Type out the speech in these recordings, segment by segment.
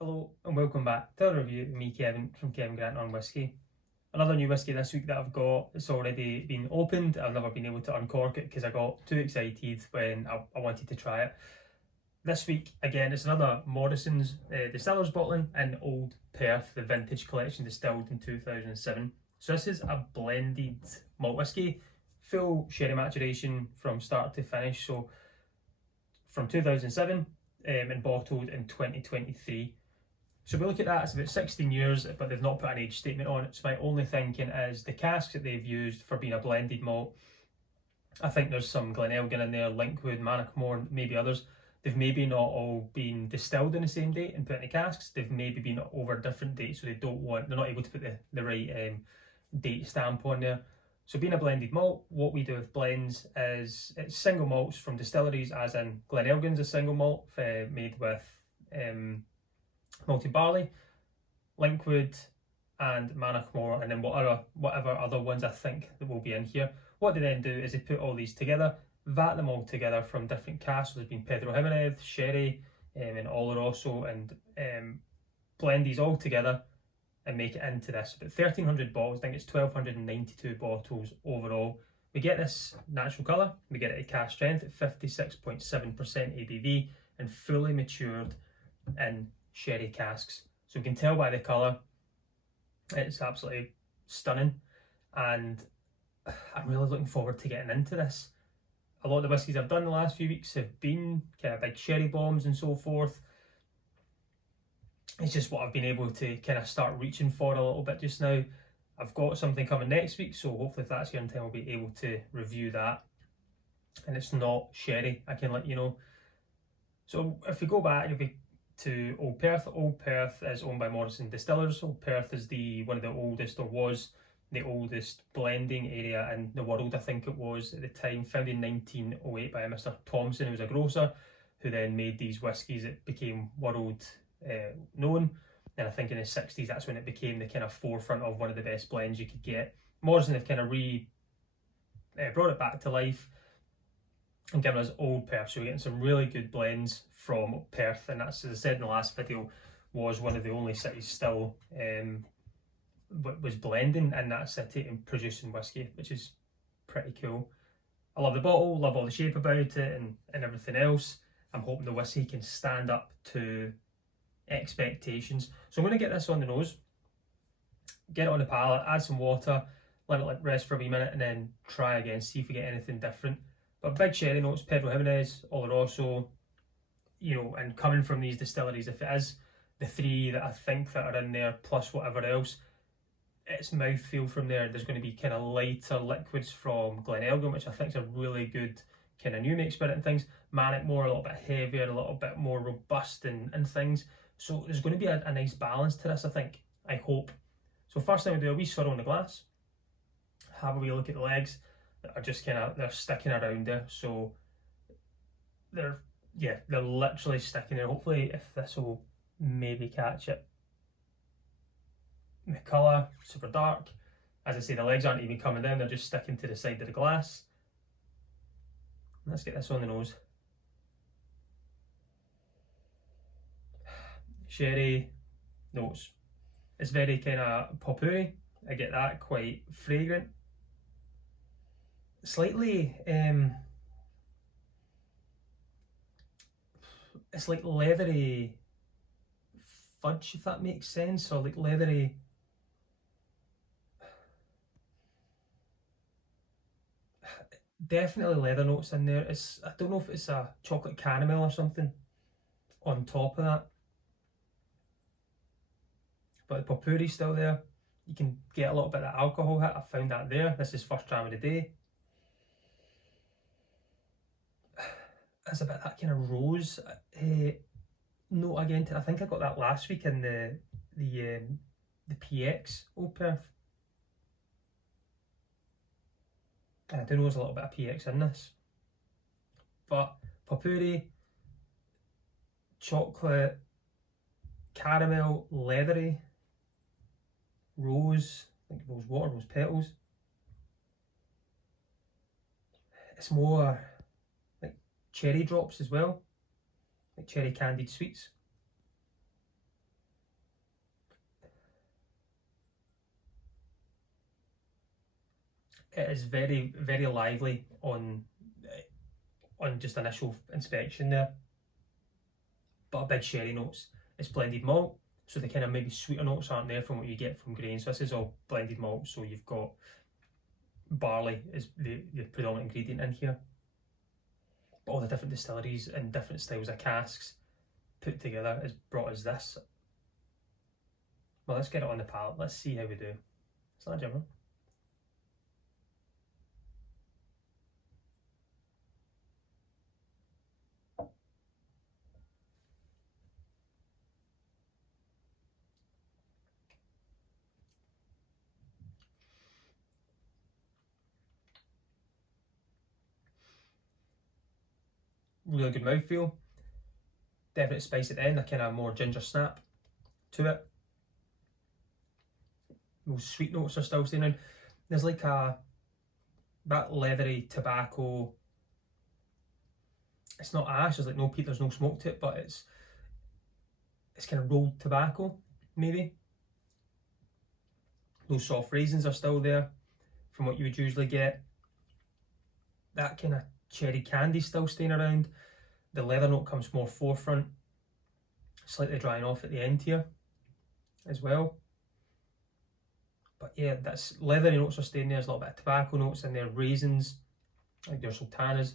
Hello and welcome back to a review of me, Kevin, from Kevin Grant on Whiskey. Another new whiskey this week that I've got. It's already been opened. I've never been able to uncork it because I got too excited when I wanted to try it. This week, again, it's another Morrison's Distillers bottling in Old Perth, the vintage collection distilled in 2007. So this is a blended malt whiskey, full sherry maturation from start to finish. So from 2007 and bottled in 2023. So we look at that, it's about 16 years, but they've not put an age statement on it. So my only thinking is the casks that they've used for being a blended malt. I think there's some Glenelgan in there, Linkwood, Manachmore, maybe others. They've maybe not all been distilled on the same date and put in casks. They've maybe been over different dates, so they're not able to put the right date stamp on there. So being a blended malt, what we do with blends is it's single malts from distilleries, as in Glenelgan's a single malt made with malted barley, Linkwood and Manachmore, and then whatever other ones I think that will be in here. What they then do is they put all these together, vat them all together from different casks. There's been Pedro Jimenez, Sherry, and Oloroso, and blend these all together and make it into this. About 1,300 bottles, I think it's 1,292 bottles overall. We get this natural colour, we get it at cask strength at 56.7% ABV and fully matured in sherry casks. So we can tell by the colour, it's absolutely stunning, and I'm really looking forward to getting into this. A lot of the whiskies I've done the last few weeks have been kind of big sherry bombs and so forth. It's just what I've been able to kind of start reaching for a little bit just now. I've got something coming next week, so hopefully if that's here in time I'll be able to review that. And it's not sherry, I can let you know. So if we go back, to Old Perth. Old Perth is owned by Morrison Distillers. Old Perth is one of the oldest, or was the oldest blending area in the world, I think it was at the time, founded in 1908 by Mr. Thompson, who was a grocer, who then made these whiskies that became world known. And I think in the 60s, that's when it became the kind of forefront of one of the best blends you could get. Morrison have kind of brought it back to life and giving us Old Perth. So we're getting some really good blends from Perth, and that's, as I said in the last video, was one of the only cities still was blending in that city and producing whiskey, which is pretty cool. I love the bottle, love all the shape about it and everything else. I'm hoping the whiskey can stand up to expectations. So I'm going to get this on the nose, get it on the palate, add some water, let it rest for a wee minute, and then try again, see if we get anything different. But big sherry notes, Pedro Jimenez, Oloroso, and coming from these distilleries, if it is the three that I think that are in there, plus whatever else, it's mouthfeel from there. There's going to be kind of lighter liquids from Glenelgan, which I think is a really good kind of new make spirit and things. Manachmore, a little bit heavier, a little bit more robust and things. So there's going to be a nice balance to this, I think, I hope. So first thing we do, a wee swirl in the glass, have a wee look at the legs. Are just they're sticking around there, so they're literally sticking there. Hopefully if this will maybe catch it. The colour, super dark. As I say, the legs aren't even coming down, they're just sticking to the side of the glass. Let's get this on the nose. Sherry notes. It's very kind of potpourri. I get that, quite fragrant. Slightly, it's like leathery fudge, if that makes sense, or like leathery. Definitely leather notes in there. I don't know if it's a chocolate caramel or something on top of that, but the potpourri's still there. You can get a little bit of alcohol hit. I found that there. This is first dram of the day. It's a bit of that kind of rose note again. I think I got that last week in the PX Old Perth. And I do know there's a little bit of PX in this, but potpourri, chocolate, caramel, leathery, rose, I think rose water, rose petals. It's more cherry drops as well, like cherry candied sweets. It is very, very lively on just initial inspection there, but a big sherry notes. It's blended malt, so the kind of maybe sweeter notes aren't there from what you get from grain. So this is all blended malt, so you've got barley is the predominant ingredient in here. But all the different distilleries and different styles of casks put together has brought us this. Well, let's get it on the palate. Let's see how we do. It's not a gibber. Really good mouthfeel. Definite spice at the end, a kind of more ginger snap to it. Those sweet notes are still staying in. There's like that leathery tobacco. It's not ash, there's like no peat, there's no smoke to it, but it's kind of rolled tobacco, maybe. Those soft raisins are still there from what you would usually get. That kind of cherry candy still staying around. The leather note comes more forefront, slightly drying off at the end here as well. But yeah, that's leathery notes are staying there. There's a little bit of tobacco notes in there, raisins, like your sultanas.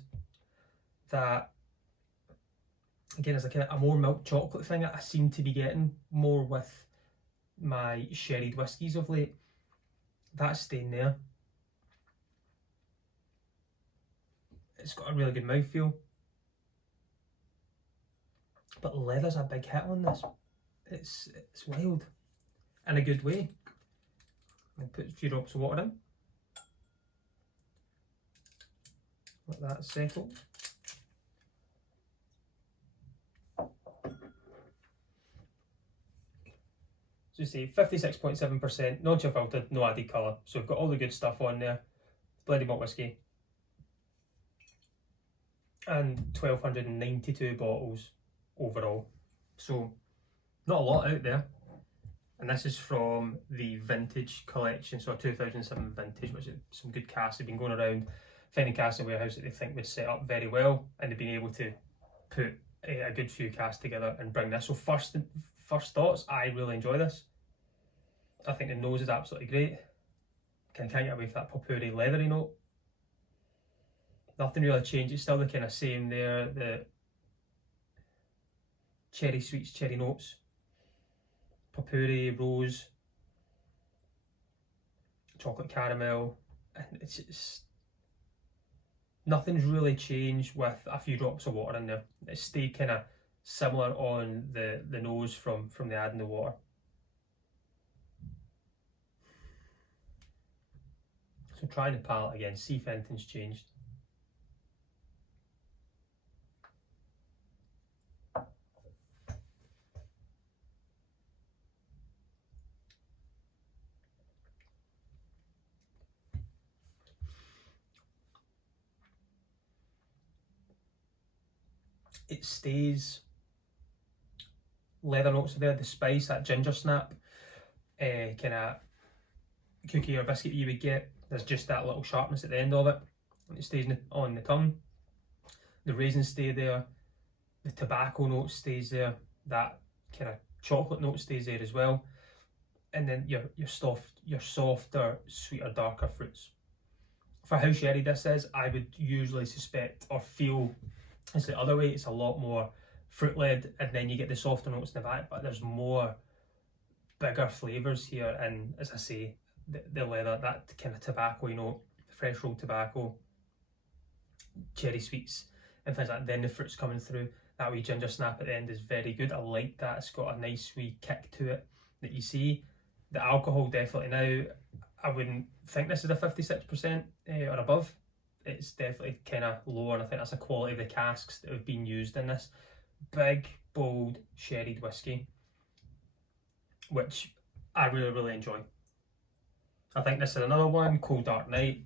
That again is like a more milk chocolate thing that I seem to be getting more with my sherried whiskies of late. That's staying there. It's got a really good mouthfeel. But leather's a big hit on this. It's wild. In a good way. I'll put a few drops of water in. Let that settle. So you see 56.7%, non-chill filtered, no added colour. So we've got all the good stuff on there. Blended malt whiskey. And 1,292 bottles overall. So not a lot out there. And this is from the vintage collection, so a 2007 vintage, which is some good casks. They've been going around finding casks in a warehouse that they think would set up very well, and they've been able to put a good few casks together and bring this. So first thoughts, I really enjoy this. I think the nose is absolutely great. Can't get away with that potpourri leathery note. Nothing really changed, it's still the kind of same there, the cherry sweets, cherry notes, potpourri, rose, chocolate caramel, and it's nothing's really changed with a few drops of water in there. It stayed kind of similar on the nose from the adding the water. So trying the palate again, see if anything's changed. It stays, leather notes are there, the spice, that ginger snap, kind of cookie or biscuit you would get. There's just that little sharpness at the end of it, and it stays on the tongue. The raisins stay there, the tobacco note stays there, that kind of chocolate note stays there as well, and then your softer, sweeter, darker fruits. For how sherry this is, I would usually suspect or feel it's the other way. It's a lot more fruit led, and then you get the softer notes in the back, but there's more bigger flavours here. And as I say, the leather, that kind of tobacco note, fresh rolled tobacco, cherry sweets and things like that. Then the fruit's coming through. That wee ginger snap at the end is very good. I like that. It's got a nice wee kick to it that you see. The alcohol definitely now, I wouldn't think this is a 56% or above. It's definitely kind of lower, and I think that's the quality of the casks that have been used in this. Big, bold, sherried whiskey, which I really, really enjoy. I think this is another one, cold dark night,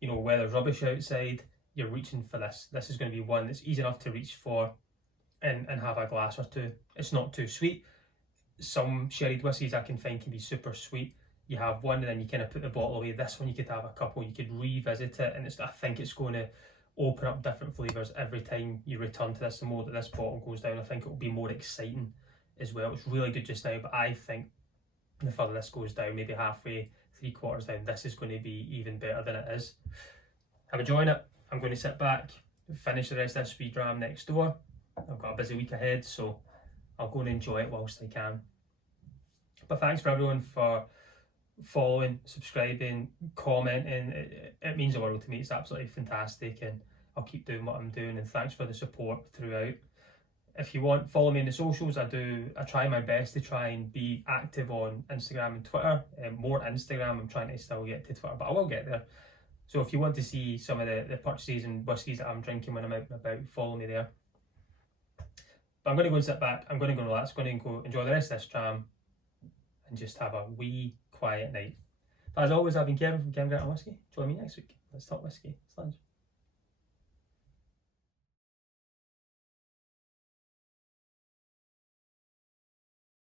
you know, weather's rubbish outside, you're reaching for this. This is going to be one that's easy enough to reach for and have a glass or two. It's not too sweet. Some sherried whiskies I can find can be super sweet. you have one and then you kind of put the bottle away. This one you could have a couple, you could revisit it, and I think it's going to open up different flavours every time you return to this. The more that this bottle goes down, I think it will be more exciting as well. It's really good just now, but I think the further this goes down, maybe halfway, 3/4 down, this is going to be even better than it is. I'm enjoying it. I'm going to sit back, finish the rest of this speed dram next door. I've got a busy week ahead, so I'll go and enjoy it whilst I can. But thanks for everyone for following, subscribing, commenting. It means the world to me. It's absolutely fantastic, and I'll keep doing what I'm doing, and thanks for the support throughout. If you want, follow me in the socials. I try my best to try and be active on Instagram and Twitter. More Instagram. I'm trying to still get to Twitter, but I will get there. So if you want to see some of the purchases and whiskies that I'm drinking when I'm out and about, follow me there. But I'm going to go and sit back. I'm going to go relax. I'm going to go enjoy the rest of this dram and just have a wee quiet night. But as always, I've been Kevin from Kevin Grant Whiskey. Join me next week. Let's talk whiskey. Slainte.